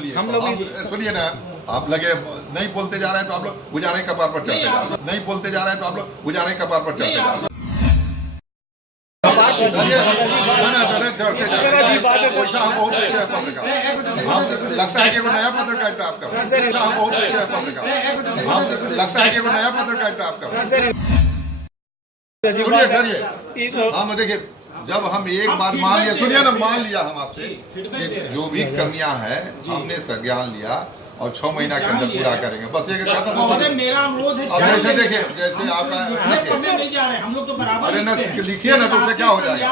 सुन लिए। हम लोग सुनिए ना, आप लगे नहीं बोलते जा रहे हैं तो आप लोग गुजारे कपार पर चढ़ते जा रहे हैं, नहीं बोलते जा रहे हैं तो आप लोग गुजारे कपार पर चढ़ते जा रहे हैं। लगता है कि वो नया पत्रकारिता आपका, लगता है कि वो नया पत्रकारिता आपका। सुनिए सर, हाँ देखिए, जब हम एक बात मान लिया, सुनिए ना, मान लिया हम आपसे जो भी कमियां हैं हमने संज्ञान लिया और 6 महीना के अंदर पूरा करेंगे, बस ये खत्म होगा। अब जैसे देखिए, जैसे आपका नहीं जा रहे हम लोग तो बराबर, अरे ना लिखिए ना, तो उससे क्या हो जाएगा।